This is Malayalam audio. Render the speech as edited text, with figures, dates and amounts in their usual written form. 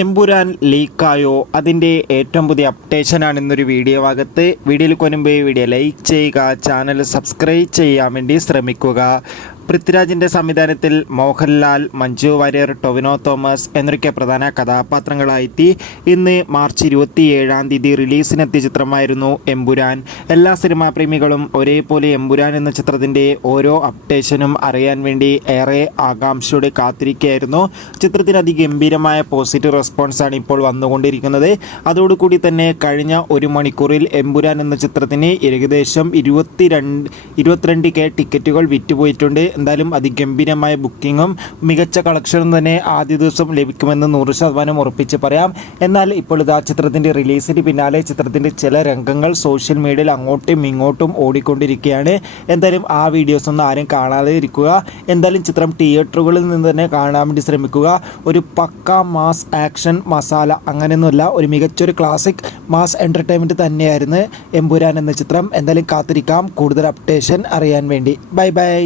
എമ്പുരാൻ ലീക്കായോ? അതിൻ്റെ ഏറ്റവും പുതിയ അപ്ഡേഷനാണ് ഇന്നൊരു വീഡിയോ ഭാഗത്ത്. വീഡിയോയിൽ കൊനുമ്പ് വീഡിയോ ലൈക്ക് ചെയ്യുക, ചാനൽ സബ്സ്ക്രൈബ് ചെയ്യാൻ വേണ്ടി ശ്രമിക്കുക. പൃഥ്വിരാജിൻ്റെ സംവിധാനത്തിൽ മോഹൻലാൽ, മഞ്ജു വാര്യർ, ടൊവിനോ തോമസ് എന്നൊക്കെ പ്രധാന കഥാപാത്രങ്ങളായെത്തി ഇന്ന് മാർച്ച് 27 റിലീസിനെത്തിയ ചിത്രമായിരുന്നു എമ്പുരാൻ. എല്ലാ സിനിമാ പ്രേമികളും ഒരേപോലെ എമ്പുരാൻ എന്ന ചിത്രത്തിൻ്റെ ഓരോ അപ്ഡേഷനും അറിയാൻ വേണ്ടി ഏറെ ആകാംക്ഷയോടെ കാത്തിരിക്കുകയായിരുന്നു. ചിത്രത്തിന് അതിഗംഭീരമായ പോസിറ്റീവ് റെസ്പോൺസാണ് ഇപ്പോൾ വന്നുകൊണ്ടിരിക്കുന്നത്. അതോടുകൂടി തന്നെ കഴിഞ്ഞ ഒരു മണിക്കൂറിൽ എമ്പുരാൻ എന്ന ചിത്രത്തിന് ഏകദേശം 22K ടിക്കറ്റുകൾ വിറ്റുപോയിട്ടുണ്ട്. എന്തായാലും അതിഗംഭീരമായ ബുക്കിങ്ങും മികച്ച കളക്ഷനും തന്നെ ആദ്യ ദിവസം ലഭിക്കുമെന്ന് 100% ഉറപ്പിച്ച് പറയാം. എന്നാൽ ഇപ്പോൾ ഇതാ ചിത്രത്തിൻ്റെ റിലീസിന് പിന്നാലെ ചിത്രത്തിൻ്റെ ചില രംഗങ്ങൾ സോഷ്യൽ മീഡിയയിൽ അങ്ങോട്ടും ഇങ്ങോട്ടും ഓടിക്കൊണ്ടിരിക്കുകയാണ്. എന്തായാലും ആ വീഡിയോസ് ഒന്നും ആരും കാണാതെ ഇരിക്കുക. എന്തായാലും ചിത്രം തിയേറ്ററുകളിൽ നിന്ന് തന്നെ കാണാൻ വേണ്ടി ശ്രമിക്കുക. ഒരു പക്ക മാസ് ആക്ഷൻ മസാല അങ്ങനെയൊന്നുമല്ല, ഒരു മികച്ചൊരു ക്ലാസിക് മാസ് എൻ്റർടൈൻമെൻറ്റ് തന്നെയായിരുന്നു എമ്പുരാൻ എന്ന ചിത്രം. എന്തായാലും കാത്തിരിക്കാം കൂടുതൽ അപ്ഡേഷൻ അറിയാൻ വേണ്ടി. Bye bye.